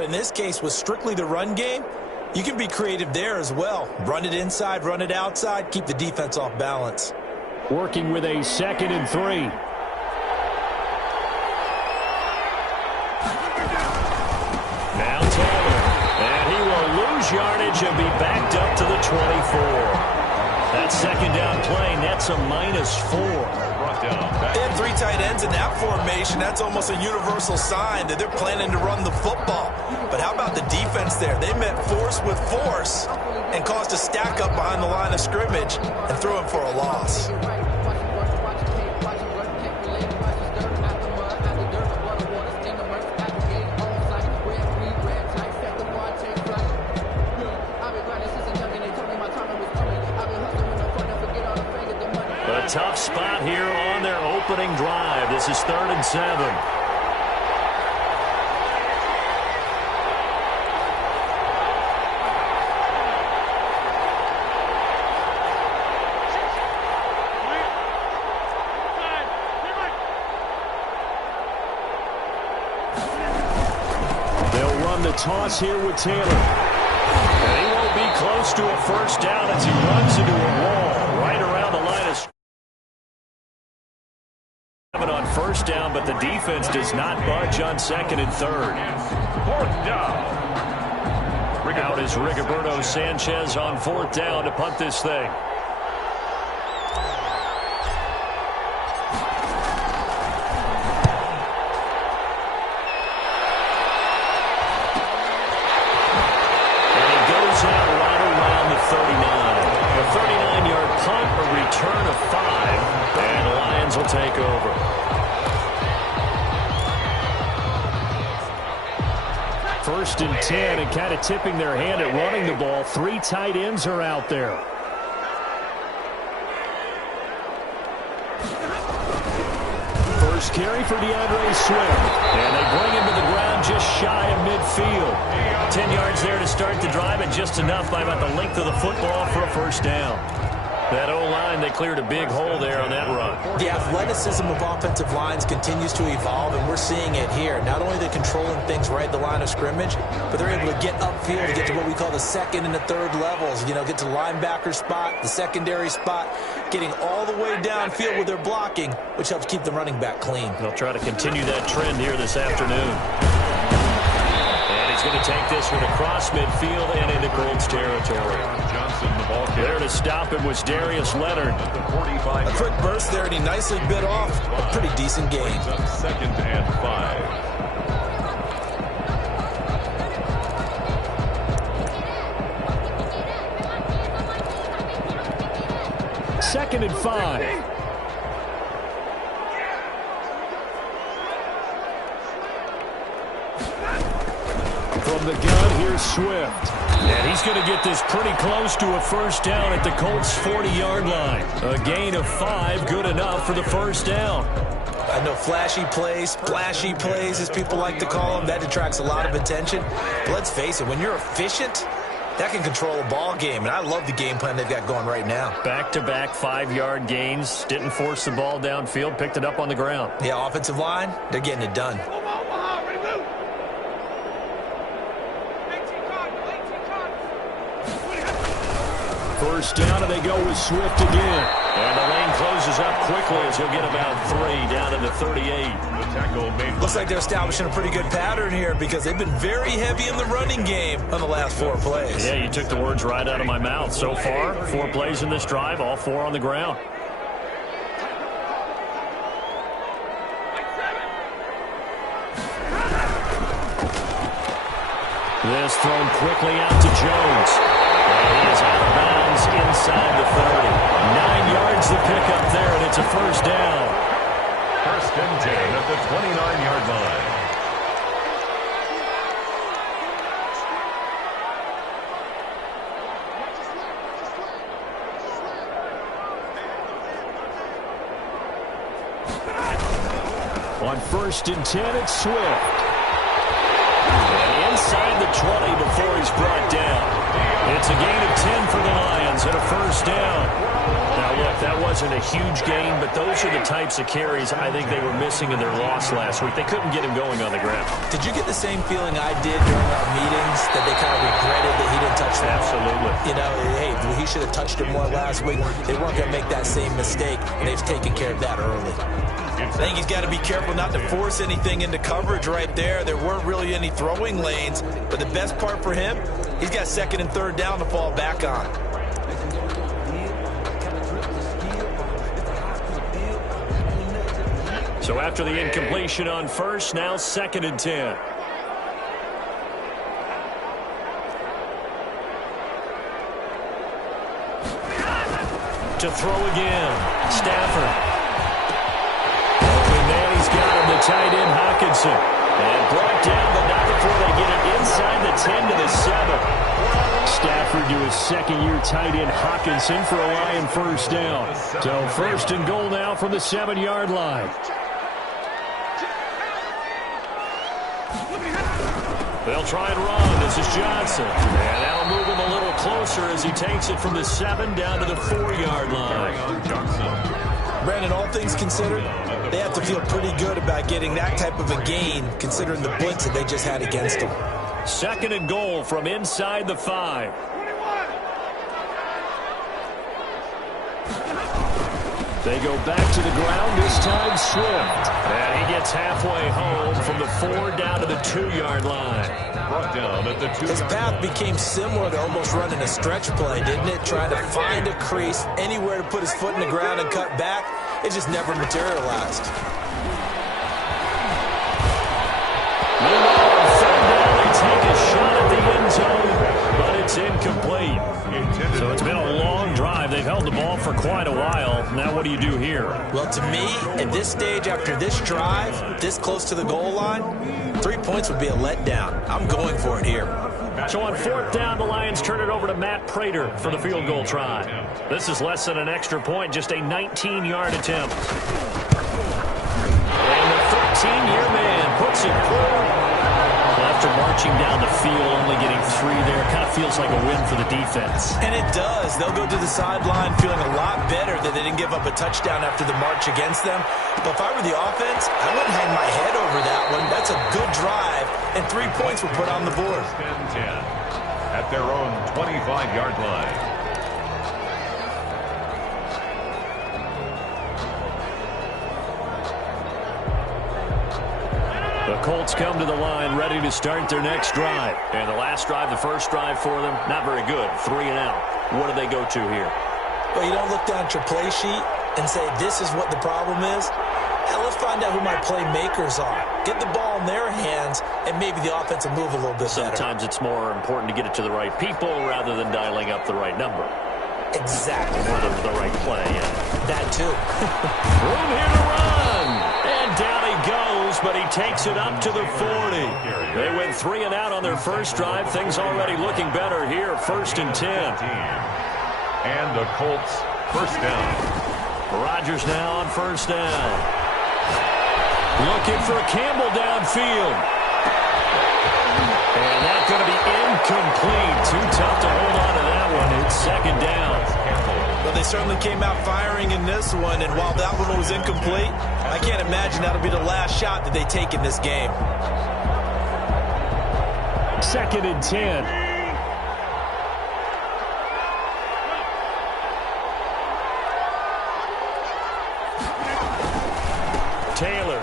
But in this case, with strictly the run game, you can be creative there as well. Run it inside, run it outside, keep the defense off balance. Working with a 2nd and 3. Now Taylor. And he will lose yardage and be backed up to the 24. That second down play, that's a -4. They had 3 tight ends in that formation. That's almost a universal sign that they're planning to run the football. But how about the defense there? They met force with force and caused a stack up behind the line of scrimmage and threw him for a loss. A tough spot here on their opening drive. This is 3rd and 7. They'll run the toss here with Taylor. And he won't be close to a first down as he runs into a wall right around the line of scrimmage. On first down, but the defense does not budge on 2nd and 3rd. 4th down. Out is Rigoberto Sanchez on 4th down to punt this thing. And he goes out right around the 39. A 39-yard punt, a return of 5, and the Lions will take over. First and 10, and kind of tipping their hand at running the ball. 3 tight ends are out there. First carry for DeAndre Swift. And they bring him to the ground just shy of midfield. 10 yards there to start the drive, and just enough by about the length of the football for a first down. That O-line, they cleared a big hole there on that run. The athleticism of offensive lines continues to evolve, and we're seeing it here. Not only are they controlling things right at the line of scrimmage, but they're able to get upfield to get to what we call the 2nd and the 3rd levels. You know, get to the linebacker spot, the secondary spot, getting all the way downfield with their blocking, which helps keep the running back clean. They'll try to continue that trend here this afternoon. And he's going to take this one across midfield and into Colts territory. There to stop him was Darius Leonard. A quick burst there, and he nicely bit off a pretty decent gain. 2nd and 5. Second and 5. From the gun, here's Swift. And he's going to get this pretty close to a first down at the Colts' 40-yard line. A gain of 5, good enough for the first down. I know flashy plays, splashy plays, as people like to call them, that attracts a lot of attention. But let's face it, when you're efficient, that can control a ball game, and I love the game plan they've got going right now. Back-to-back 5-yard gains, didn't force the ball downfield, picked it up on the ground. Yeah, offensive line, they're getting it done. First down, and they go with Swift again. And the lane closes up quickly as he'll get about 3 down to the 38. Looks like they're establishing a pretty good pattern here because they've been very heavy in the running game on the last 4 plays. Yeah, you took the words right out of my mouth. So far, 4 plays in this drive, all 4 on the ground. This thrown quickly out to Jones. And he is out of bounds inside the 30. 9 yards to pick up there, and it's a first down. 1st and 10 at the 29-yard line. On 1st and 10, it's Swift. And inside the 20 before he's brought down. It's a gain of 10 for the Lions and a first down. Now look, That wasn't a huge gain, but those are the types of carries I think they were missing in their loss last week. They couldn't get him going on the ground. Did you get the same feeling I did during our meetings, that they kind of regretted that he didn't touch the ball? Absolutely. You know, hey, he should have touched it more last week. They weren't going to make that same mistake, and they've taken care of that early. I think he's got to be careful not to force anything into coverage right there. There weren't really any throwing lanes, but the best part for him, he's got second and third down to fall back on. So after the incompletion on first, now 2nd and 10. To throw again, Stafford. Open man, he's got him, the tight end, Hockenson. And brought down, but not before they get it inside the 10 to the 7. Stafford to his second-year tight end, Hockenson, for a Lion first down. So 1st and goal now from the 7-yard line. They'll try and run. This is Johnson. And that'll move him a little closer as he takes it from the 7 down to the 4-yard line. Brandon, all things considered, they have to feel pretty good about getting that type of a gain, considering the blitz that they just had against them. 2nd and goal from inside the 5. They go back to the ground, this time Swift. And he gets halfway home from the 4 down to the 2-yard line. Brought down at the 2. His path became similar to almost running a stretch play, didn't it? Trying to find a crease, anywhere to put his foot in the ground and cut back. It just never materialized. Meanwhile, on 3rd down, they take a shot at the end zone, but it's incomplete. So it's been a long drive. They've held the ball for quite a while. Now what do you do here? Well, to me, at this stage, after this drive, this close to the goal line, 3 points would be a letdown. I'm going for it here. So on 4th down, the Lions turn it over to Matt Prater for the field goal try. This is less than an extra point, just a 19-yard attempt. And the 13-year man puts it through. After marching down the field, only getting 3 there, kind of feels like a win for the defense. And it does. They'll go to the sideline feeling a lot better that they didn't give up a touchdown after the march against them. But if I were the offense, I wouldn't hang my head over that one. That's a good drive, and 3 points were put on the board. 10 at their own 25-yard line. The Colts come to the line ready to start their next drive. And the last drive, the first drive for them, not very good. 3 and out. What do they go to here? Well, you don't look down at your play sheet and say, this is what the problem is. Now let's find out who my playmakers are. Get the ball in their hands, and maybe the offense will move a little bit better. Sometimes it's more important to get it to the right people rather than dialing up the right number. Exactly. Or the right play, yeah. That too. Room here to run. And down he goes, but he takes it up to the 40. They went 3 and out on their first drive. Things already looking better here. 1st and 10. And the Colts first down. Rodgers now on 1st down. Looking for Campbell downfield. And that's going to be incomplete. Too tough to hold on to that one. It's 2nd down. Well, they certainly came out firing in this one, and while that one was incomplete, I can't imagine that'll be the last shot that they take in this game. 2nd and 10. Taylor.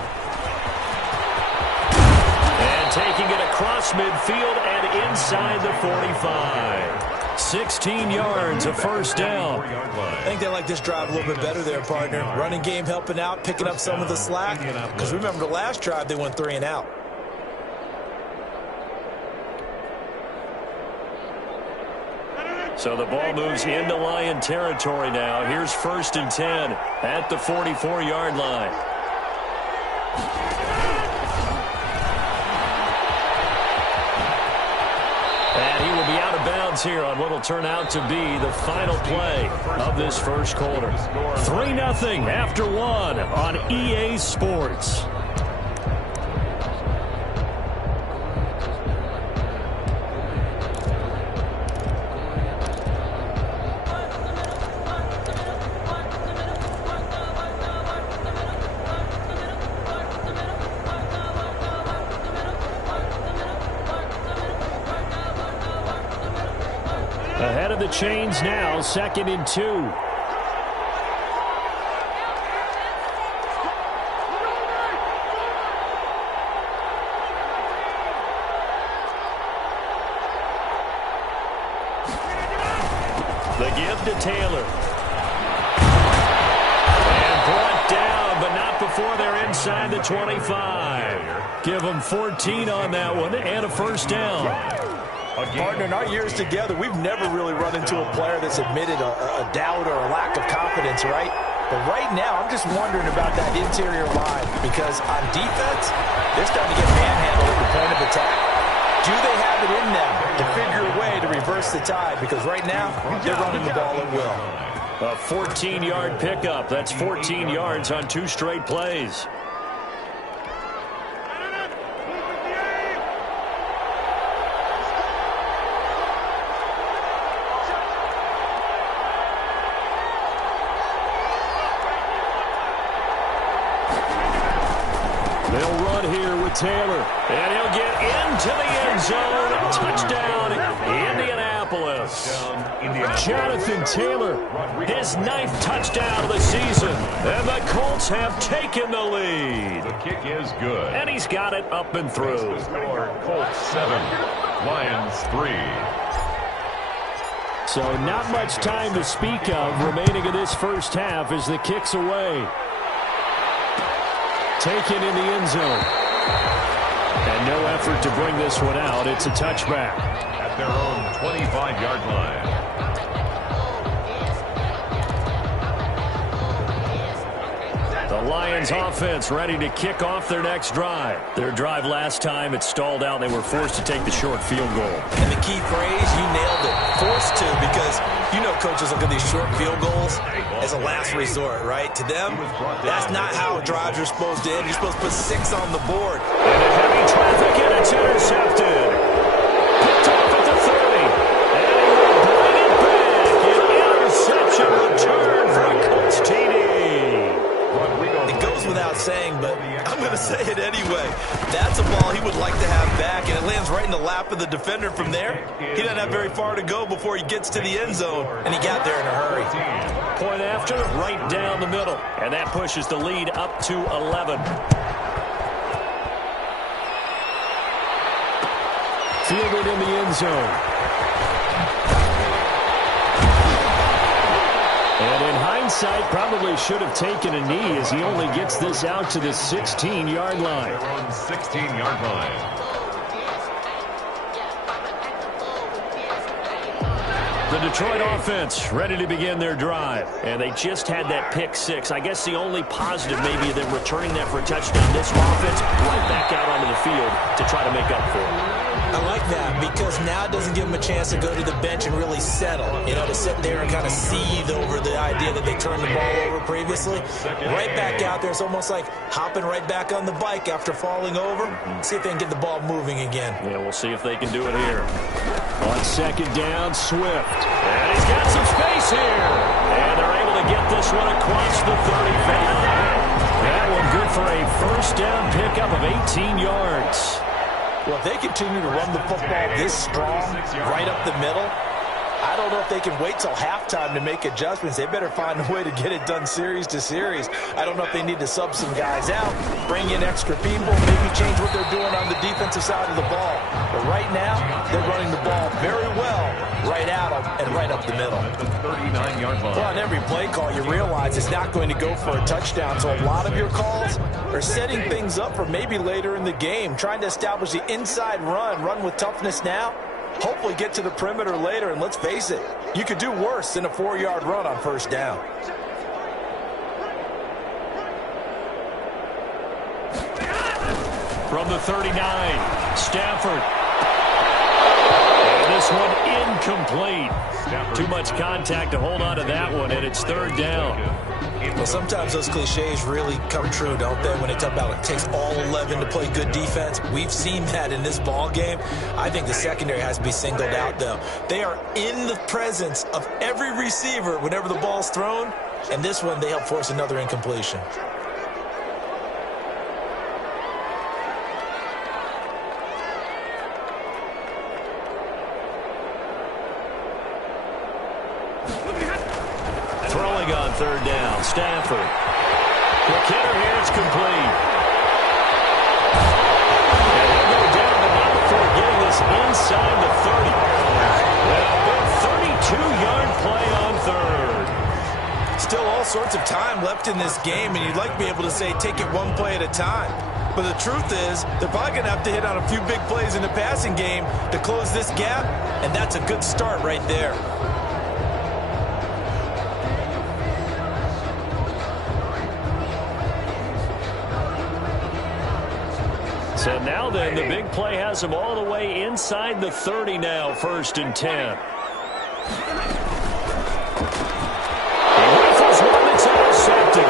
And taking it across midfield and inside the 45. 16 yards, a 1st down. I think they like this drive a little bit better there, partner. Running game helping out, picking up some of the slack. Because remember, the last drive, they went 3 and out. So the ball moves into Lion territory now. Here's 1st and 10 at the 44-yard line. And he will be out of bounds here on what will turn out to be the final play of this first quarter. 3-0 after 1 on EA Sports. Ahead of the chains now, 2nd and 2. The give to Taylor. And brought down, but not before they're inside the 25. Give them 14 on that one and a first down. Partner, in our years together, we've never really run into a player that's admitted a doubt or a lack of confidence, right? But right now, I'm just wondering about that interior line because on defense, they're starting to get manhandled at the point of attack. Do they have it in them to figure a way to reverse the tide? Because right now, they're running the ball at will. A 14-yard pickup. That's 14 yards on 2 straight plays. They'll run here with Taylor. And he'll get into the end zone. Touchdown, Indianapolis. Jonathan Taylor, his 9th touchdown of the season. And the Colts have taken the lead. The kick is good. And he's got it up and through. The score, Colts 7, Lions 3. So not much time to speak of remaining in this first half as the kick's away. Taken in the end zone. And no effort to bring this one out. It's a touchback. At their own 25-yard line. The Lions offense ready to kick off their next drive. Their drive last time, it stalled out. They were forced to take the short field goal. And the key phrase, you nailed it. Forced to, because you know coaches look at these short field goals as a last resort, right? To them, that's not how drives are supposed to end. You're supposed to put 6 on the board. And a heavy traffic, and it's intercepted. Picked off at the 30. And he will bring it back. An interception return for a Colts TD. It goes without saying, but I'm going to say it anyway. That's a ball he would like to have back, and it lands right in the lap of the defender from there. He doesn't have very far to go before he gets to the end zone, and he got there in a hurry. Point after, right down the middle. And that pushes the lead up to 11. Fielded in the end zone. And in hindsight, probably should have taken a knee as he only gets this out to the 16-yard line. Their own 16-yard line. The Detroit offense ready to begin their drive. And they just had that pick 6. I guess the only positive maybe them returning that for a touchdown. This offense right back out onto the field to try to make up for it. I like that because now it doesn't give them a chance to go to the bench and really settle. You know, to sit there and kind of seethe over the idea that they turned the ball over previously. Right back out there. It's almost like hopping right back on the bike after falling over. See if they can get the ball moving again. Yeah, we'll see if they can do it here. On 2nd down, Swift. And he's got some space here. And they're able to get this one across the 35. That one good for a first down pickup of 18 yards. Well, if they continue to run the football this strong, right up the middle, I don't know if they can wait till halftime to make adjustments. They better find a way to get it done series to series. I don't know if they need to sub some guys out, bring in extra people, maybe change what they're doing on the defensive side of the ball. But right now, they're running the ball very well right at them and right up the middle. At the 39-yard line. Well, on every play call, you realize it's not going to go for a touchdown. So a lot of your calls are setting things up for maybe later in the game, trying to establish the inside run with toughness now. Hopefully get to the perimeter later, and let's face it, you could do worse than a 4-yard run on first down. From the 39, Stafford. And this one incomplete. Too much contact to hold on to that one, and it's 3rd down. Well, sometimes those cliches really come true, don't they, when they talk about it takes all 11 to play good defense. We've seen that in this ball game. I think the secondary has to be singled out, though. They are in the presence of every receiver whenever the ball's thrown, and this one they help force another incompletion. third down. Stafford. Quick hitter here. It's complete. And he'll go down, but not before getting this inside the 30. Well, big 32-yard play on third. Still all sorts of time left in this game, and you'd like to be able to say take it one play at a time. But the truth is, they're probably going to have to hit on a few big plays in the passing game to close this gap, and that's a good start right there. So now then, the big play has them all the way inside the 30 now, 1st and 10. He rifles one that's intercepted.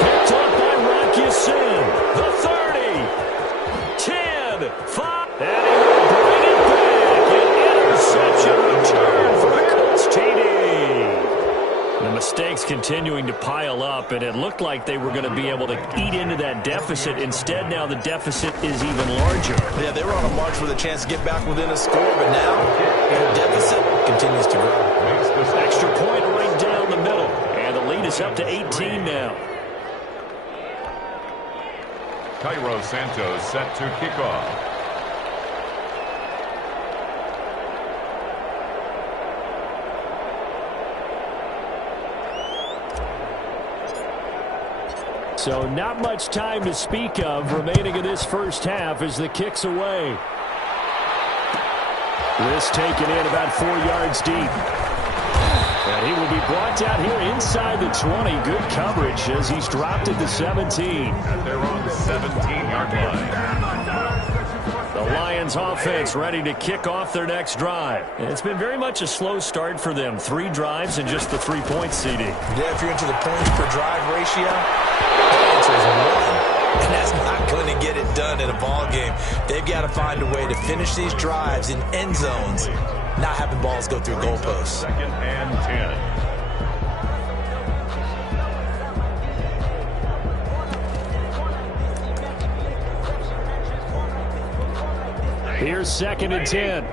Picked up by Rocky Sin. The 30, 10, 5, and he will bring it back. An interception return for a Colts TD. The mistakes continuing to pile up, and it looked like they were going to be able to eat into that deficit. Instead, now the deficit is even larger. Yeah, they were on a march with a chance to get back within a score, but now their deficit continues to grow. Extra point right down the middle, and the lead is up to 18 now. Cairo Santos set to kick off. So not much time to speak of remaining in this first half as the kick's away. This taken in about 4 yards deep. And he will be brought down here inside the 20. Good coverage as he's dropped at the 17. At their own 17-yard line. The Lions offense ready to kick off their next drive. And it's been very much a slow start for them. 3 drives and just the 3 points, CD. Yeah, if you're into the points per drive ratio, the answer is 1. And that's not going to get it done in a ball game. They've got to find a way to finish these drives in end zones, not having balls go through goalposts. 2nd and 10. Here's 2nd and 10.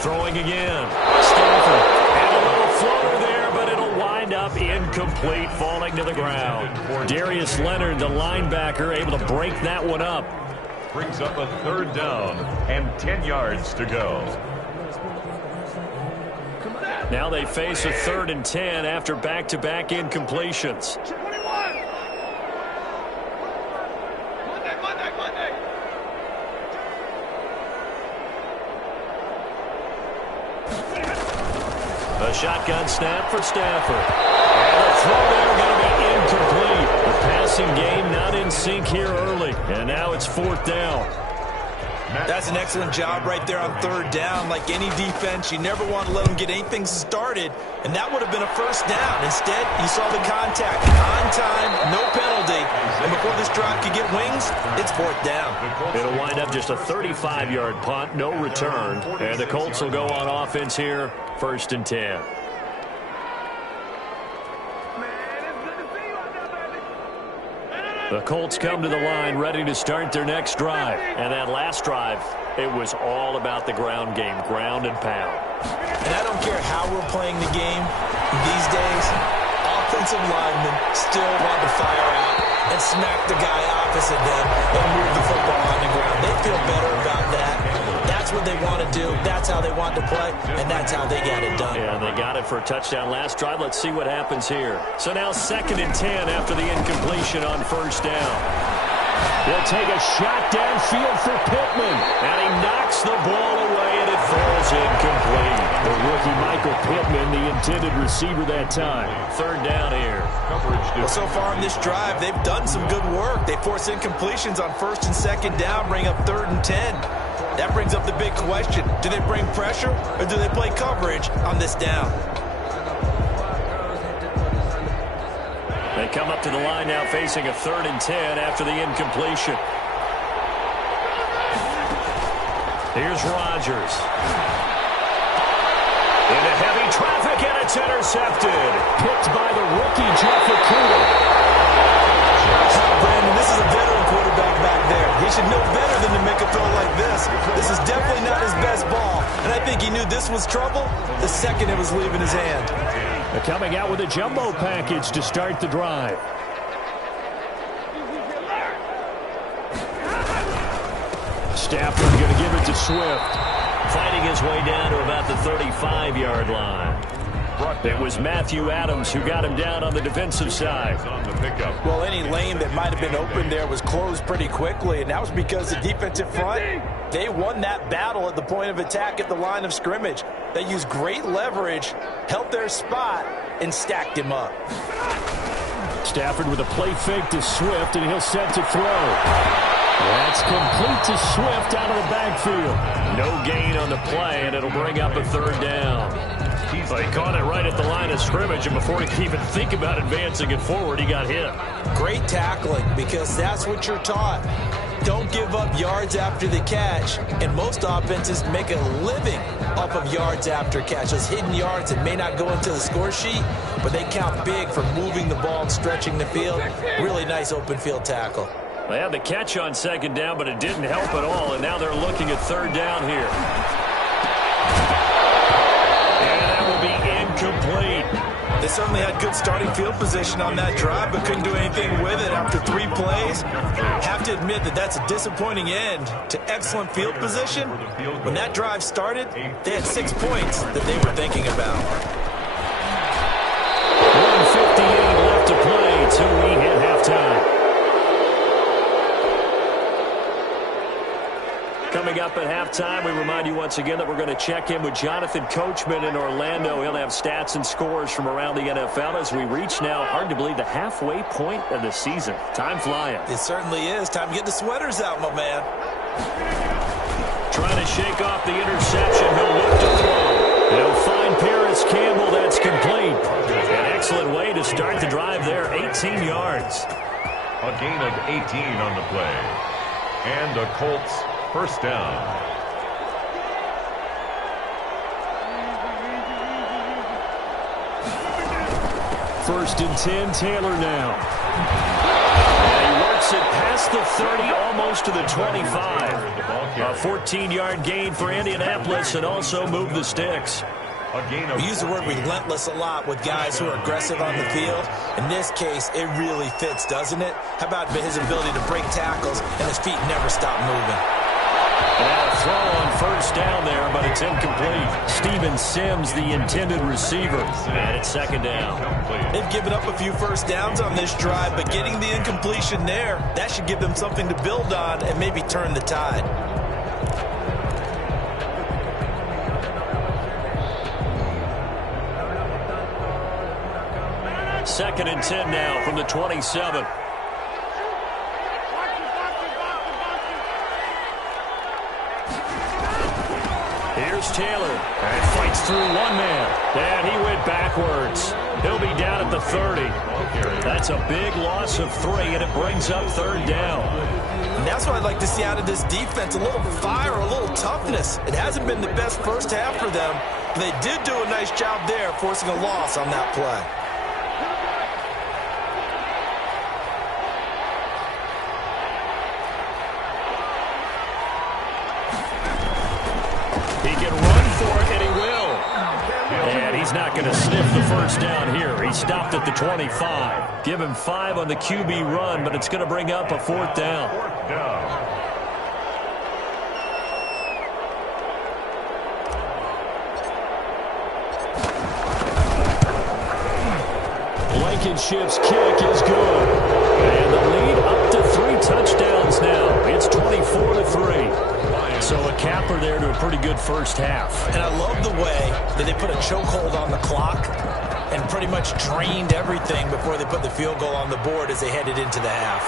Throwing again. Stafford. And a little floater there, but it'll wind up incomplete, falling to the ground. Darius Leonard, the linebacker, able to break that one up. Brings up a 3rd down and 10 yards to go. Now they face a 3rd and 10 after back-to-back incompletions. A shotgun snap for Stafford. And the throw there going to be incomplete. The passing game not in sync here early. And now it's 4th down. That's an excellent job right there on 3rd down. Like any defense, you never want to let them get anything started. And that would have been a 1st down. Instead, you saw the contact. On time, no penalty. And before this drive could get wings, it's 4th down. It'll wind up just a 35-yard punt, no return. And the Colts will go on offense here, 1st and 10. The Colts come to the line ready to start their next drive. And that last drive, it was all about the ground game, ground and pound. And I don't care how we're playing the game these days, offensive linemen still want to fire out and smack the guy opposite them and move the football on the ground. They feel better about that. That's what they want to do. That's how they want to play, and that's how they got it done. Yeah, they got it for a touchdown last drive. Let's see what happens here. So now 2nd and 10 after the incompletion on 1st down. They'll take a shot downfield for Pittman. And he knocks the ball away, and it falls incomplete. The rookie Michael Pittman, the intended receiver that time. 3rd down here. Well, so far in this drive, they've done some good work. They force incompletions on 1st and 2nd down, bring up 3rd and 10. That brings up the big question. Do they bring pressure, or do they play coverage on this down? They come up to the line now facing a 3rd and 10 after the incompletion. Here's Rodgers. Into heavy traffic, and it's intercepted. Picked by the rookie, Jeff Okudah. Brandon, this is a veteran quarterback back there. He should know better than something to make a throw like this. This is definitely not his best ball, and I think he knew this was trouble the second it was leaving his hand. They're coming out with a jumbo package to start the drive. Stafford going to give it to Swift. Fighting his way down to about the 35-yard line. It was Matthew Adams who got him down on the defensive side. Well, any lane that might have been open there was closed pretty quickly, and that was because the defensive front, they won that battle at the point of attack at the line of scrimmage. They used great leverage, held their spot, and stacked him up. Stafford with a play fake to Swift, and he'll set to throw. That's complete to Swift out of the backfield. No gain on the play, and it'll bring up a third down. He caught it right at the line of scrimmage, and before he could even think about advancing it forward, he got hit. Great tackling, because that's what you're taught. Don't give up yards after the catch, and most offenses make a living off of yards after catch. Those hidden yards that may not go into the score sheet, but they count big for moving the ball and stretching the field. Really nice open field tackle. They had the catch on second down, but it didn't help at all, and now they're looking at third down here. And that will be incomplete. They certainly had good starting field position on that drive, but couldn't do anything with it after 3 plays. Have to admit that that's a disappointing end to excellent field position. When that drive started, they had 6 points that they were thinking about. 1:58 left to play till we hit halftime. Coming up at halftime, we remind you once again that we're going to check in with Jonathan Coachman in Orlando. He'll have stats and scores from around the NFL as we reach now, hard to believe, the halfway point of the season. Time flying. It certainly is. Time to get the sweaters out, my man. Trying to shake off the interception. He'll look to throw. He'll find Paris Campbell. That's complete. An excellent way to start the drive there. 18 yards. A gain of 18 on the play. And the Colts first down. First and 10, Taylor now. And he works it past the 30, almost to the 25. A 14-yard gain for Indianapolis, and also move the sticks. We use the word relentless a lot with guys who are aggressive on the field. In this case, it really fits, doesn't it? How about his ability to break tackles and his feet never stop moving? And now a throw on first down there, but it's incomplete. Steven Sims, the intended receiver, and it's second down. They've given up a few first downs on this drive, but getting the incompletion there, that should give them something to build on and maybe turn the tide. Second and 10 now from the 27. Here's Taylor, and fights through one man, and he went backwards. He'll be down at the 30. That's a big loss of 3, and it brings up third down. And that's what I'd like to see out of this defense, a little fire, a little toughness. It hasn't been the best first half for them, but they did do a nice job there, forcing a loss on that play. He can run for it, and he will. And he's not going to sniff the first down here. He stopped at the 25. Give him 5 on the QB run, but it's going to bring up a fourth down. Blankenship's kick is good. And the lead up to 3 touchdowns now. It's 24-3. So a capper there to a pretty good first half. And I love the way that they put a chokehold on the clock and pretty much drained everything before they put the field goal on the board as they headed into the half.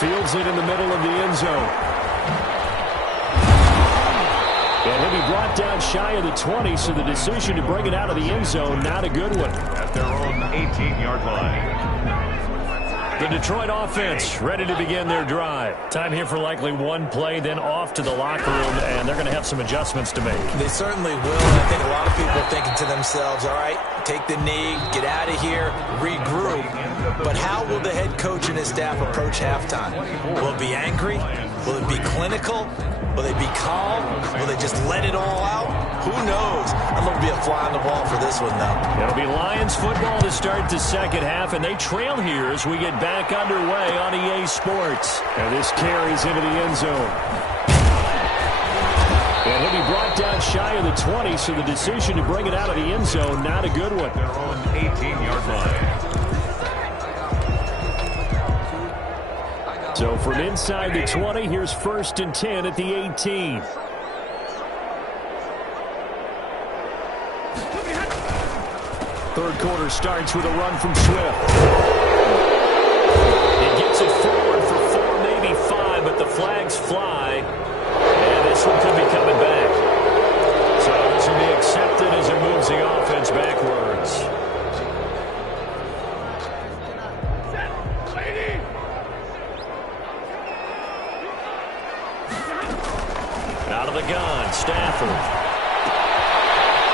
Fields it in the middle of the end zone. And he'll be brought down shy of the 20, so the decision to bring it out of the end zone, not a good one. At their own 18-yard line. The Detroit offense ready to begin their drive. Time here for likely one play, then off to the locker room, and they're going to have some adjustments to make. They certainly will, and I think a lot of people are thinking to themselves, all right, take the knee, get out of here, regroup. But how will the head coach and his staff approach halftime? Will it be angry? Will it be clinical? Will they be calm? Will they just let it all out? Who knows? I'm going to be a fly on the wall for this one, though. It'll be Lions football to start the second half, and they trail here as we get back underway on EA Sports. And this carries into the end zone. And he'll be brought down shy of the 20, so the decision to bring it out of the end zone, not a good one. Their own 18-yard line. So from inside the 20, here's 1st and 10 at the 18. Third quarter starts with a run from Swift. It gets it forward for 4, maybe 5, but the flags fly. And this one could be coming back. So this will be accepted as it moves the offense backwards. Out of the gun, Stafford.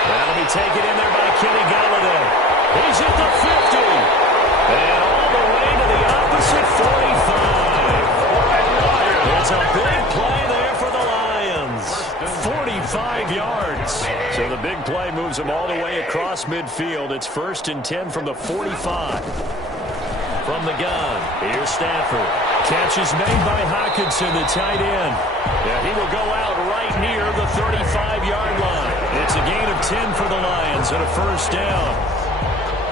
That'll be taken in there by Kenny Galladay. He's at the 50. And all the way to the opposite 45. It's a big play there for the Lions. 45 yards. So the big play moves them all the way across midfield. It's 1st and 10 from the 45. From the gun, here's Stafford. Catch is made by Hockenson, the tight end. Yeah, he will go out right near the 35-yard line. It's a gain of 10 for the Lions and a 1st down.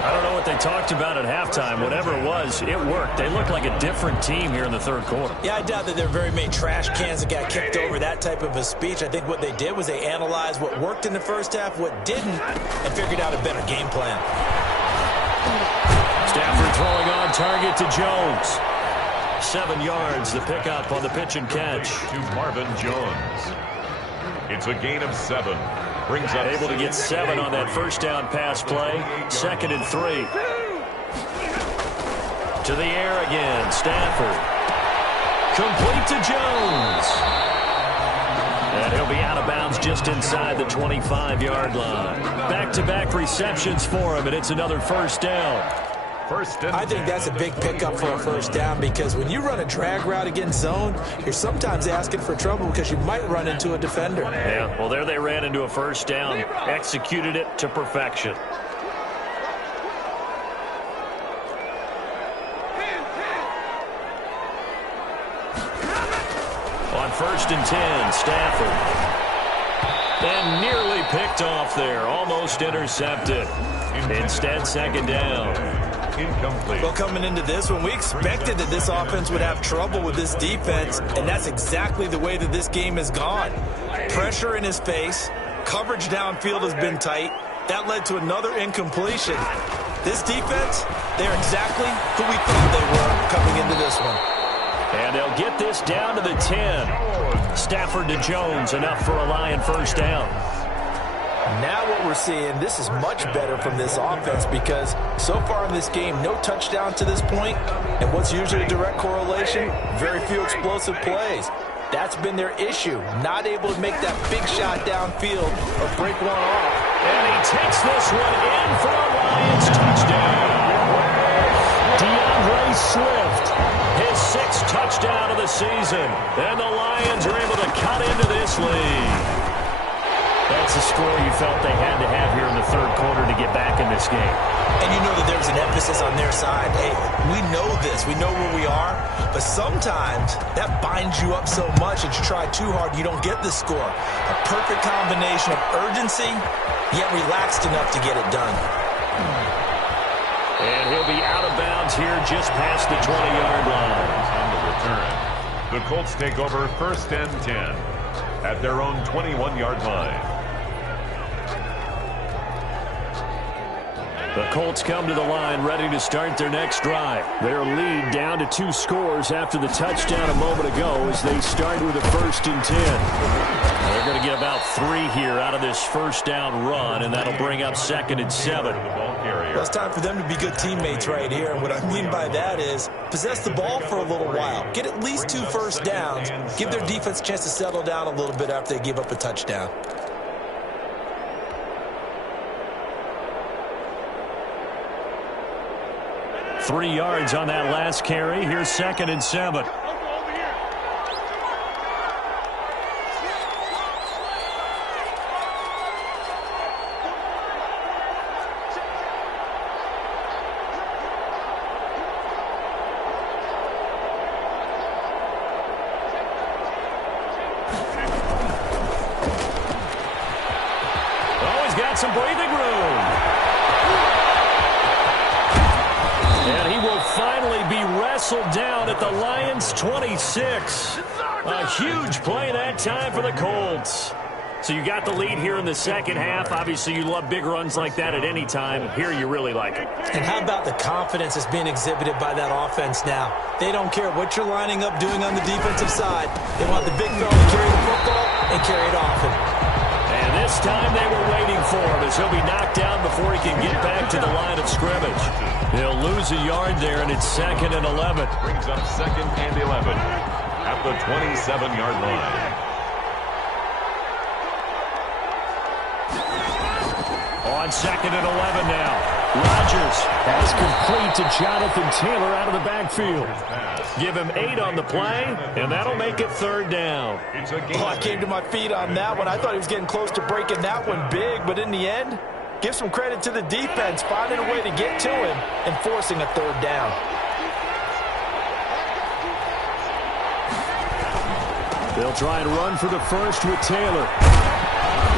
I don't know what they talked about at halftime. Whatever it was, it worked. They looked like a different team here in the third quarter. Yeah, I doubt that there were very many trash cans that got kicked over, that type of a speech. I think what they did was they analyzed what worked in the first half, what didn't, and figured out a better game plan. Stafford throwing on target to Jones. 7 yards, the pickup on the pitch and catch. To Marvin Jones. It's a gain of 7. Brings up able to get 7 on that 1st down pass play. 2nd and 3. To the air again, Stafford. Complete to Jones. And he'll be out of bounds just inside the 25-yard line. Back-to-back receptions for him, and it's another 1st down. I think that's a big pickup for a 1st down because when you run a drag route against zone, you're sometimes asking for trouble because you might run into a defender. Yeah, well, there they ran into a 1st down, executed it to perfection. On 1st and 10, Stafford. And nearly picked off there, almost intercepted. Instead, 2nd down. Incomplete. Well, coming into this one, we expected that this offense would have trouble with this defense, and that's exactly the way that this game has gone. Pressure in his face, coverage downfield has been tight. That led to another incompletion. This defense, they're exactly who we thought they were coming into this one. And they'll get this down to the 10. Stafford to Jones, enough for a Lion 1st down. Now what we're seeing, this is much better from this offense because so far in this game, no touchdown to this point, and what's usually a direct correlation, very few explosive plays. That's been their issue, not able to make that big shot downfield or break one off. And he takes this one in for a Lions touchdown. DeAndre Swift, his 6th touchdown of the season, and the Lions are able to cut into this lead. That's a score you felt they had to have here in the third quarter to get back in this game. And you know that there's an emphasis on their side. Hey, we know this. We know where we are. But sometimes that binds you up so much that you try too hard, you don't get the score. A perfect combination of urgency, yet relaxed enough to get it done. And he'll be out of bounds here just past the 20-yard line. On the return, the Colts take over 1st and 10 at their own 21-yard line. The Colts come to the line ready to start their next drive. Their lead down to 2 scores after the touchdown a moment ago as they start with a 1st and 10. They're going to get about 3 here out of this 1st down run, and that'll bring up 2nd and 7. Well, it's time for them to be good teammates right here. And what I mean by that is possess the ball for a little while. Get at least 2 1st downs. Give their defense a chance to settle down a little bit after they give up a touchdown. 3 yards on that last carry. Here's 2nd and 7. Some breathing room. And he will finally be wrestled down at the Lions' 26. A huge play that time for the Colts. So you got the lead here in the second half. Obviously, you love big runs like that at any time. Here you really like it. And how about the confidence that's being exhibited by that offense now? They don't care what you're lining up doing on the defensive side. They want the big fella to carry the football and carry it off him. And this time they were waiting for him as he'll be knocked down before he can get back to the line of scrimmage. He'll lose a yard there, and it's 2nd and 11. Brings up 2nd and 11 at the 27-yard line. On 2nd and 11 now. Rodgers has complete to Jonathan Taylor out of the backfield. Give him 8 on the play, and that'll make it 3rd down. Oh, I came to my feet on that one. I thought he was getting close to breaking that one big, but in the end, give some credit to the defense, finding a way to get to him and forcing a 3rd down. They'll try and run for the first with Taylor.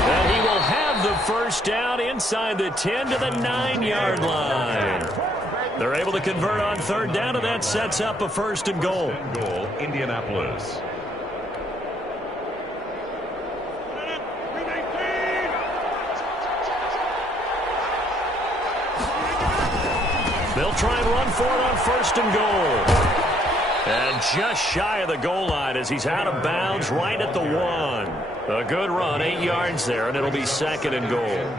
And he will have the first down inside the 10 to the 9-yard line. They're able to convert on 3rd down, and that sets up a 1st and goal. Goal, Indianapolis. They'll try and run for it on 1st and goal. And just shy of the goal line as he's out of bounds right at the 1. A good run, 8 yards there, and it'll be 2nd and goal.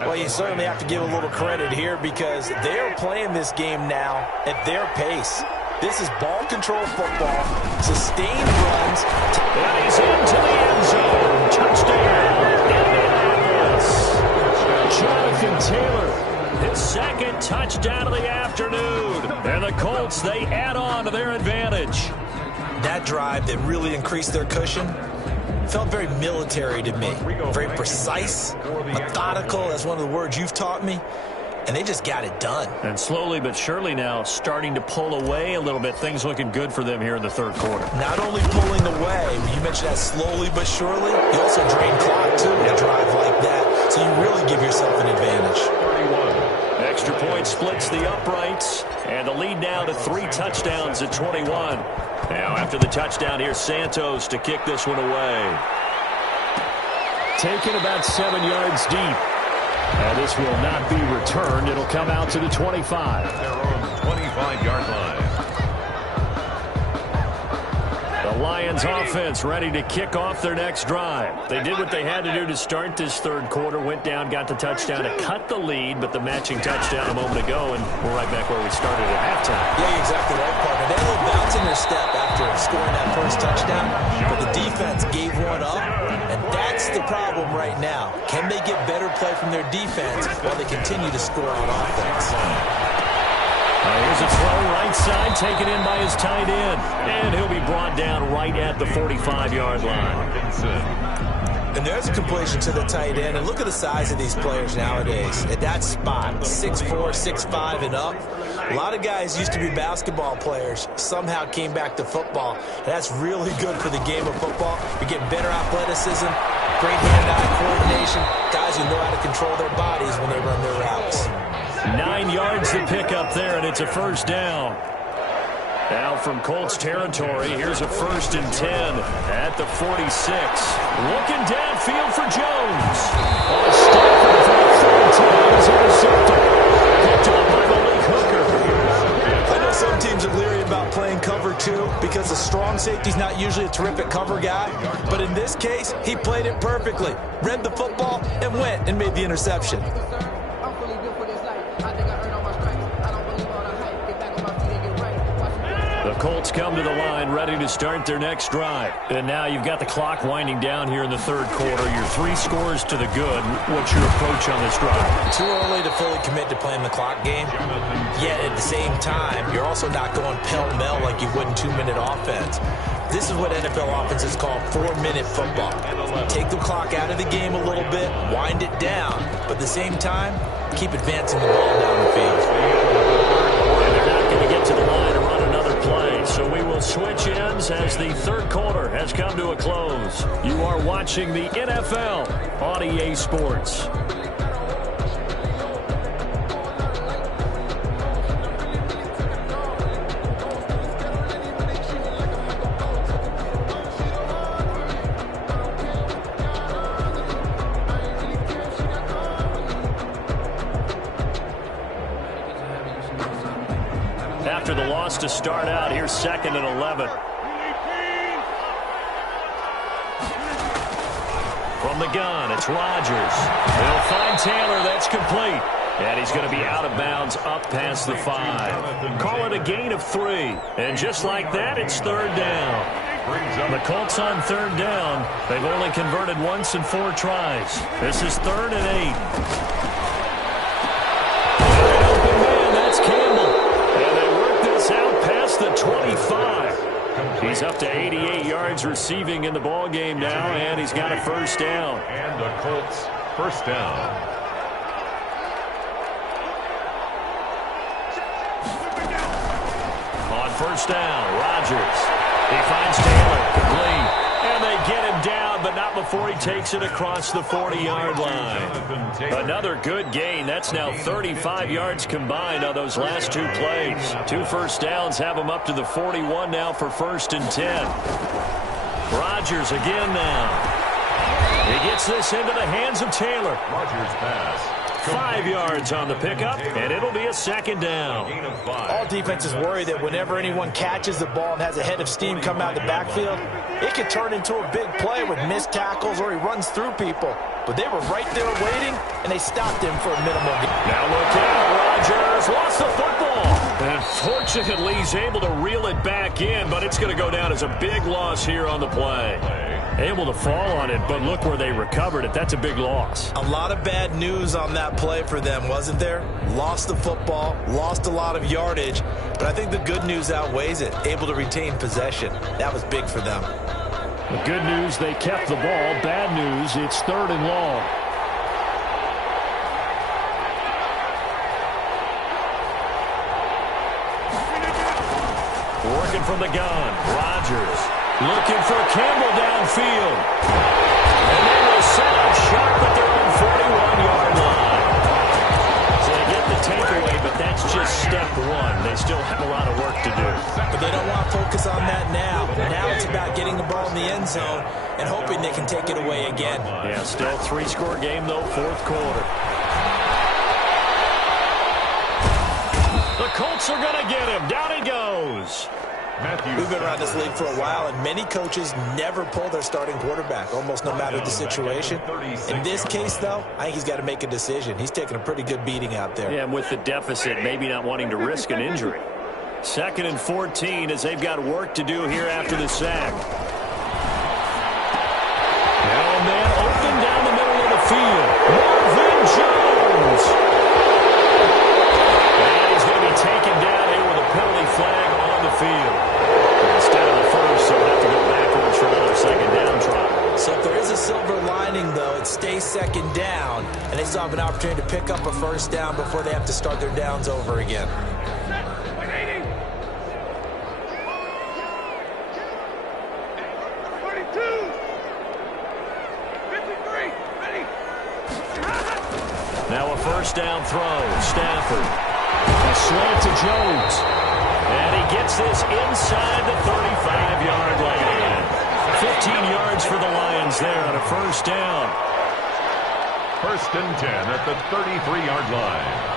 Well, you certainly have to give a little credit here because they're playing this game now at their pace. This is ball control football, sustained runs. And he's into the end zone. Touchdown, Indianapolis. Jonathan Taylor, his 2nd touchdown of the afternoon. And the Colts, they add on to their advantage. That drive that really increased their cushion felt very military to me. Very precise, methodical. That's one of the words you've taught me. And they just got it done. And slowly but surely now starting to pull away a little bit. Things looking good for them here in the 3rd quarter. Not only pulling away, you mentioned that slowly but surely, you also drain clock too in a drive like that. So you really give yourself an advantage. 31. Extra point splits the uprights. And the lead now to 3 touchdowns at 21. Now after the touchdown, here's Santos to kick this one away. Taken about 7 yards deep. And this will not be returned. It'll come out to the 25. Their own 25-yard line. The Lions offense ready to kick off their next drive. They did what they had to do to start this 3rd quarter. Went down, got the touchdown to cut the lead, but the matching touchdown a moment ago, and we're right back where we started at halftime. Yeah, exactly right, partner. They had a little bounce in their step after scoring that first touchdown, but the defense gave one up, and that's the problem right now. Can they get better play from their defense while they continue to score on offense? Here's a throw right side, taken in by his tight end. And he'll be brought down right at the 45-yard line. And there's a completion to the tight end. And look at the size of these players nowadays. At that spot, 6'4", 6'5", and up. A lot of guys used to be basketball players, somehow came back to football. And that's really good for the game of football. You're getting better athleticism, great hand-eye coordination, guys who know how to control their bodies when they run their routes. 9 yards to pick up there, and it's a 1st down. Now from Colts territory, here's a 1st and 10 at the 46. Looking downfield for Jones. On a step for the 3rd time, he's intercepted. Picked up by Malik Hooker. I know some teams are leery about playing cover 2 because the strong safety's not usually a terrific cover guy. But in this case, he played it perfectly. Read the football and went and made the interception. The Colts come to the line ready to start their next drive. And now you've got the clock winding down here in the third quarter. You're 3 scores to the good. What's your approach on this drive? Too early to fully commit to playing the clock game. Yet at the same time, you're also not going pell-mell like you would in 2-minute offense. This is what NFL offenses call 4-minute football. Take the clock out of the game a little bit, wind it down, but at the same time, keep advancing the ball down the field. And they're not going to get to the line to run another play, so we will switch ends as the third quarter has come to a close. You are watching the NFL on EA Sports. After the loss to start out, here's 2nd and 11. From the gun, it's Rodgers. They'll find Taylor. That's complete. And he's going to be out of bounds up past the 5. Call it a gain of 3. And just like that, it's 3rd down. The Colts on 3rd down. They've only converted once in 4 tries. This is 3rd and 8. Wide open man, that's Campbell. And they work this out past the 25. He's up to 88 yards receiving in the ball game now, and he's got a 1st down. And the Colts 1st down. On 1st down, Rodgers. He finds Taylor, complete. And they get him down, but not before he takes it across the 40-yard line. Another good gain. That's now 35 yards combined on those last 2 plays. 2 first downs have him up to the 41 now for 1st and 10. Rodgers again now. He gets this into the hands of Taylor. Rodgers pass. 5 yards on the pickup, and it'll be a 2nd down. All defenses worry that whenever anyone catches the ball and has a head of steam come out of the backfield, it could turn into a big play with missed tackles or he runs through people. But they were right there waiting, and they stopped him for a minimal gain. Now look out, Rodgers lost the football. And fortunately, he's able to reel it back in, but it's going to go down as a big loss here on the play. Able to fall on it, but look where they recovered it. That's a big loss. A lot of bad news on that play for them, wasn't there? Lost the football, lost a lot of yardage, but I think the good news outweighs it. Able to retain possession. That was big for them. The good news, they kept the ball. Bad news, it's 3rd and long. Working from the gun, Rodgers. Looking for Campbell downfield. And they will set up shop at their own 41-yard line. So they get the takeaway, but that's just step 1. They still have a lot of work to do. But they don't want to focus on that now. Now it's about getting the ball in the end zone and hoping they can take it away again. Yeah, still 3-score game, though, 4th quarter. The Colts are going to get him. Down he goes. We've been around this league for a while, and many coaches never pull their starting quarterback, almost no matter the situation. In this case, though, I think he's got to make a decision. He's taking a pretty good beating out there. Yeah, and with the deficit, maybe not wanting to risk an injury. 2nd and 14 as they've got work to do here after the sack. Now a man open down the middle of the field. Marvin Jones. And he's going to be taken down here with a penalty flag on the field. Instead of the first, so they'll have to go backwards for another 2nd down try. So if there is a silver lining, though, it stays 2nd down, and they still have an opportunity to pick up a 1st down before they have to start their downs over again. Now a 1st down throw. Stafford. A slant to Jones. And he gets this inside the 35-yard line. 15 yards for the Lions there on a 1st down. 1st and 10 at the 33-yard line.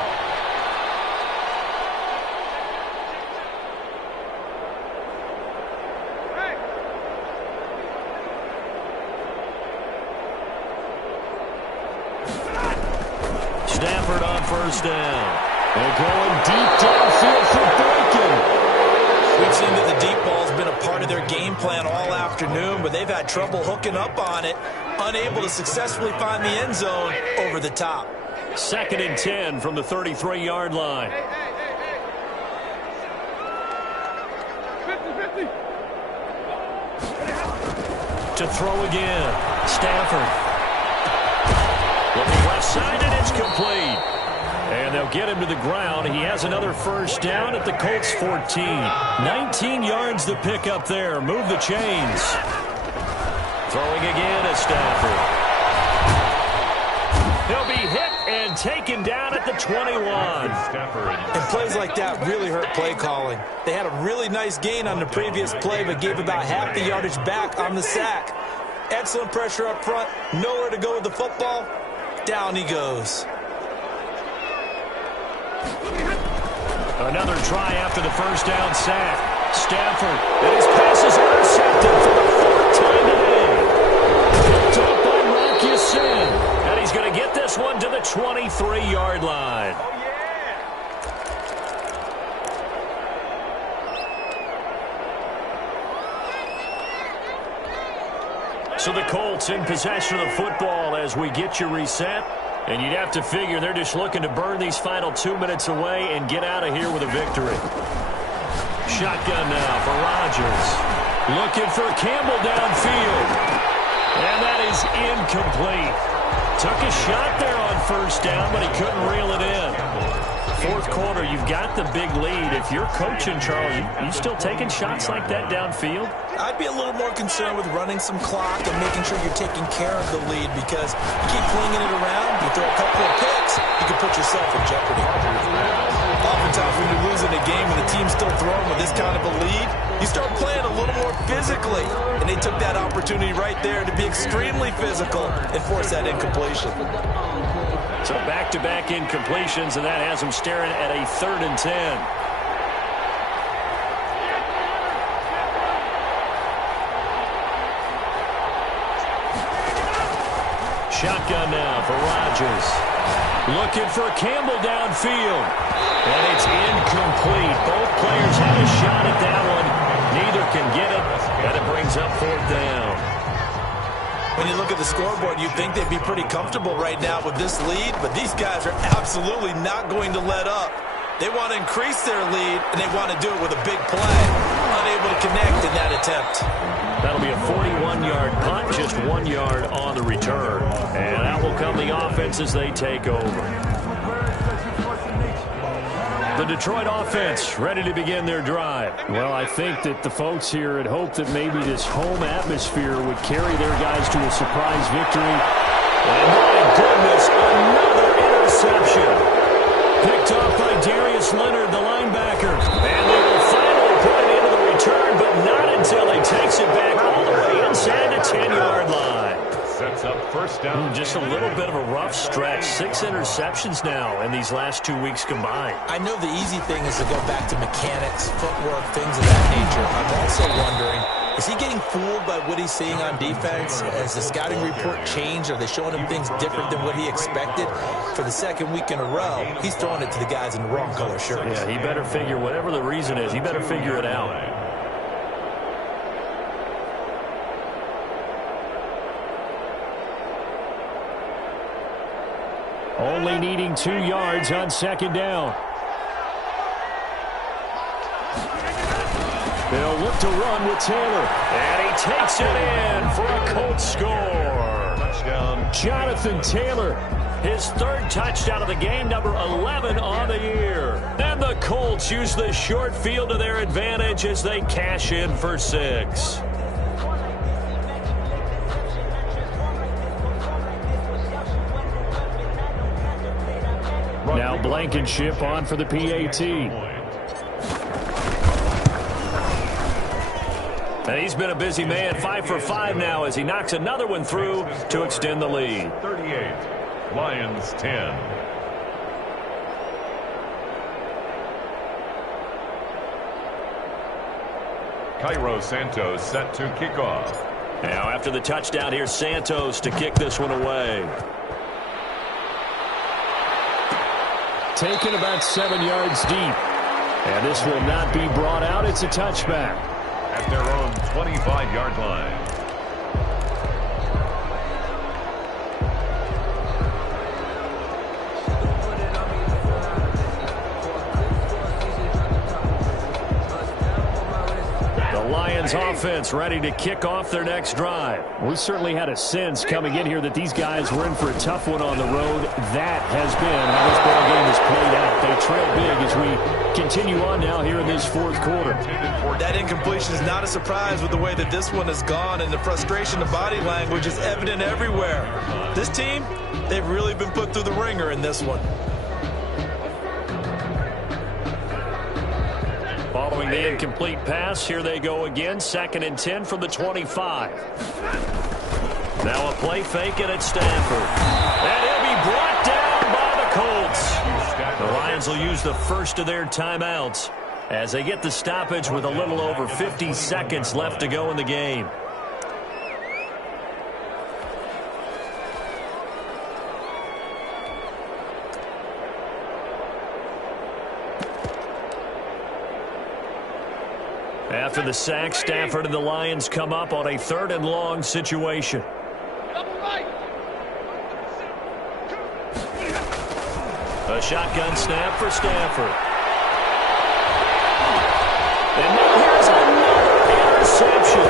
Stafford on 1st down. They're going deep downfield for Boykin. It's mentioning that the deep ball's been a part of their game plan all afternoon, but they've had trouble hooking up on it, unable to successfully find the end zone over the top. 2nd and 10 from the 33-yard line. To throw again, Stafford. Looking left side, and it's complete. And they'll get him to the ground. He has another first down at the Colts 14. 19 yards to pick up there. Move the chains. Throwing again at Stafford. He'll be hit and taken down at the 21. And plays like that really hurt play calling. They had a really nice gain on the previous play, but gave about half the yardage back on the sack. Excellent pressure up front. Nowhere to go with the football. Down he goes. Another try after the first down sack. Stafford, and his pass is intercepted for the 4th time today. Picked up by Marcus Sin. And he's going to get this one to the 23-yard line. So the Colts in possession of the football as we get you reset. And you'd have to figure they're just looking to burn these final 2 minutes away and get out of here with a victory. Shotgun now for Rodgers. Looking for Campbell downfield. And that is incomplete. Took a shot there on first down, but he couldn't reel it in. 4th quarter, you've got the big lead. If you're coaching, Charles, you still taking shots like that downfield? I'd be a little more concerned with running some clock and making sure you're taking care of the lead, because you keep flinging it around, you throw a couple of picks, you can put yourself in jeopardy. Oftentimes when you're losing a game and the team's still throwing with this kind of a lead, you start playing a little more physically. And they took that opportunity right there to be extremely physical and force that incompletion. So back-to-back incompletions, and that has them staring at a 3rd and 10. Shotgun now for Rodgers. Looking for Campbell downfield. And it's incomplete. Both players had a shot at that one. Neither can get it. And it brings up 4th down. When you look at the scoreboard, you'd think they'd be pretty comfortable right now with this lead, but these guys are absolutely not going to let up. They want to increase their lead, and they want to do it with a big play. Unable to connect in that attempt. That'll be a 41-yard punt, just 1 yard on the return. And out will come the offense as they take over. The Detroit offense ready to begin their drive. Well, I think that the folks here had hoped that maybe this home atmosphere would carry their guys to a surprise victory. And my goodness, another interception. Picked off by Darius Leonard, the linebacker. And they will finally put it into the return, but not until he takes it back all the way inside the 10-yard line. Sets up first down. Just a little bit of a rough stretch. 6 interceptions now in these last 2 weeks combined. I know the easy thing is to go back to mechanics, footwork, things of that nature. I'm also wondering, is he getting fooled by what he's seeing on defense? Has the scouting report changed? Are they showing him things different than what he expected? For the 2nd week in a row, he's throwing it to the guys in the wrong color shirts. Yeah, he better figure, whatever the reason is, he better figure it out. Only needing 2 yards on 2nd down. They'll look to run with Taylor. And he takes it in for a Colts score. Touchdown. Jonathan Taylor, his 3rd touchdown of the game, number 11 on the year. And the Colts use the short field to their advantage as they cash in for 6. Now Blankenship on for the PAT. And he's been a busy man, 5 for 5 now as he knocks another one through to extend the lead. 38, Lions 10. Cairo Santos set to kick off. Now after the touchdown, here's Santos to kick this one away. Taken about 7 yards deep. And this will not be brought out. It's a touchback. At their own 25-yard line. Lions offense ready to kick off their next drive. We certainly had a sense coming in here that these guys were in for a tough one on the road. That has been how this ball game has played out. They trail big as we continue on now here in this fourth quarter. That incompletion is not a surprise with the way that this one has gone, and the frustration of body language is evident everywhere. This team, they've really been put through the ringer in this one. Following the incomplete pass, here they go again. 2nd and 10 from the 25. Now a play fake, and it's Stafford. And he'll be brought down by the Colts. The Lions will use the first of their timeouts as they get the stoppage with a little over 50 seconds left to go in the game. After the sack, Stafford and the Lions come up on a 3rd and long situation. A shotgun snap for Stafford. And now here's another interception.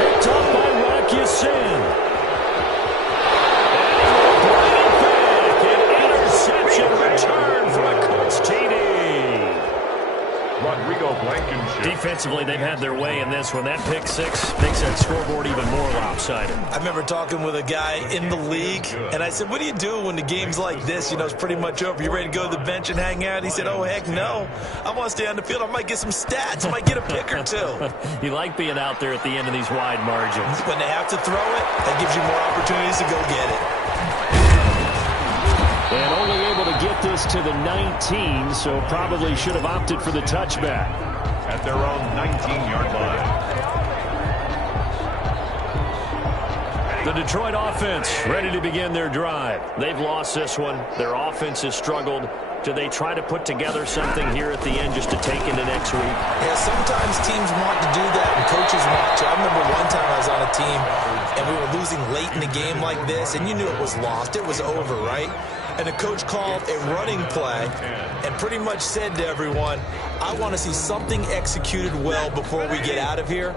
Picked up by Rocky Sin. And he will bring it back. An interception return for a Colts TD. Rodrigo Blankenship. Defensively, they've had their way in this one. That pick six makes that scoreboard even more lopsided. I remember talking with a guy in the league, and I said, what do you do when the game's like this? You know, it's pretty much over. You ready to go to the bench and hang out? He said, oh, heck no. I want to stay on the field. I might get some stats. I might get a pick or two. You like being out there at the end of these wide margins. When they have to throw it, that gives you more opportunities to go get it. And only able to get this to the 19, so probably should have opted for the touchback. At their own 19-yard line. The Detroit offense ready to begin their drive. They've lost this one. Their offense has struggled. Do they try to put together something here at the end just to take into next week? Yeah, sometimes teams want to do that and coaches want to. I remember one time I was on a team and we were losing late in the game like this, and you knew it was lost. It was over, right? And the coach called a running play and pretty much said to everyone, I want to see something executed well before we get out of here.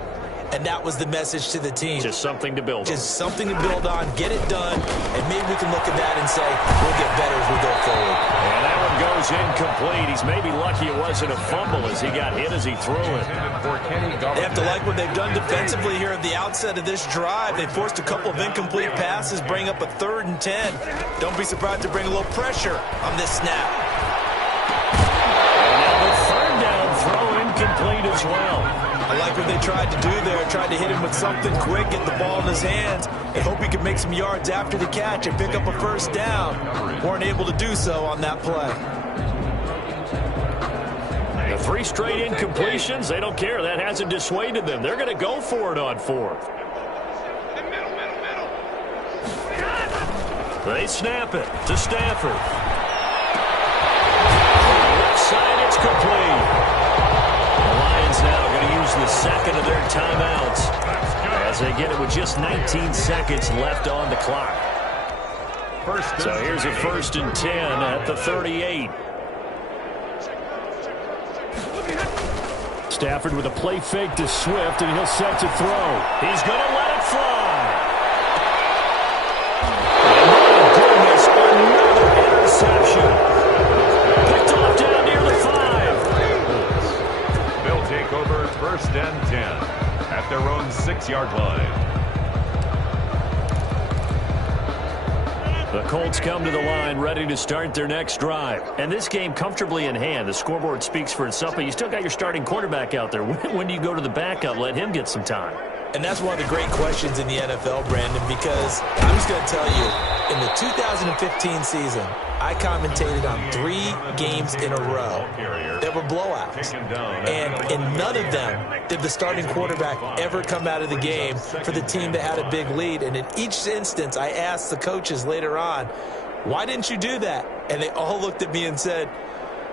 And that was the message to the team. Just something to build on. Just something to build on, get it done, and maybe we can look at that and say, we'll get better as we go forward. And that one goes incomplete. He's maybe lucky it wasn't a fumble as he got hit as he threw it. They have to like what they've done defensively here at the outset of this drive. They forced a couple of incomplete passes, bring up a 3rd and 10. Don't be surprised to bring a little pressure on this snap. And now the 3rd down throw incomplete as well. I like what they tried to do there, tried to hit him with something quick, get the ball in his hands, and hope he could make some yards after the catch and pick up a 1st down. Weren't able to do so on that play. The 3 straight incompletions, they don't care. That hasn't dissuaded them. They're going to go for it on 4th. They snap it to Stafford. Left side, it's complete. The Lions now going to use the 2nd of their timeouts as they get it with just 19 seconds left on the clock. So here's a 1st and 10 at the 38. Stafford with a play fake to Swift, and he'll set to throw. He's going to let it fly. And my goodness, another interception. Picked off down near the 5. They'll take over 1st and 10 at their own 6-yard line. The Colts come to the line ready to start their next drive. And this game comfortably in hand. The scoreboard speaks for itself, but you still got your starting quarterback out there. When do you go to the backup, let him get some time? And that's one of the great questions in the NFL, Brandon, because I'm just going to tell you, in the 2015 season, I commentated on 3 games in a row that were blowouts. And in none of them did the starting quarterback ever come out of the game for the team that had a big lead. And in each instance, I asked the coaches later on, why didn't you do that? And they all looked at me and said,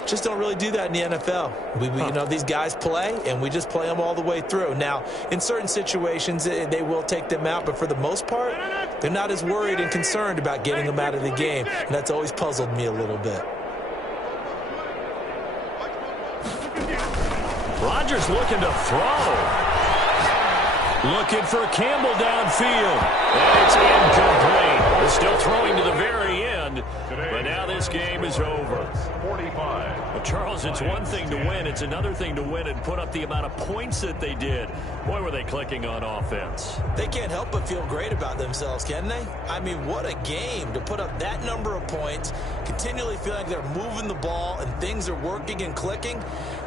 Just don't really do that in the NFL. You know, these guys play, and we just play them all the way through. Now, in certain situations, they will take them out, but for the most part, they're not as worried and concerned about getting them out of the game, and that's always puzzled me a little bit. Rodgers looking to throw. Looking for Campbell downfield. And it's incomplete. They're still throwing to the very end. But now this game is over. 45. Well, Charles, it's one thing to win. It's another thing to win and put up the amount of points that they did. Boy, were they clicking on offense. They can't help but feel great about themselves, can they? I mean, what a game to put up that number of points, continually feel like they're moving the ball and things are working and clicking.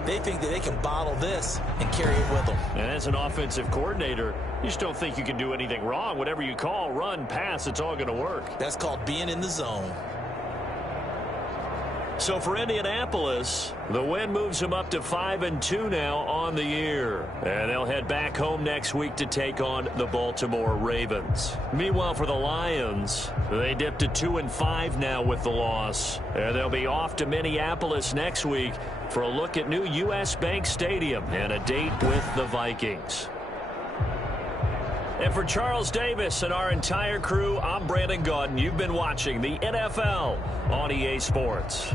They think that they can bottle this and carry it with them. And as an offensive coordinator, you just don't think you can do anything wrong. Whatever you call, run, pass, it's all going to work. That's called being in the zone. So for Indianapolis, the win moves them up to 5-2 now on the year. And they'll head back home next week to take on the Baltimore Ravens. Meanwhile, for the Lions, they dipped to 2-5 now with the loss. And they'll be off to Minneapolis next week for a look at new U.S. Bank Stadium and a date with the Vikings. And for Charles Davis and our entire crew, I'm Brandon Gaudin. You've been watching the NFL on EA Sports.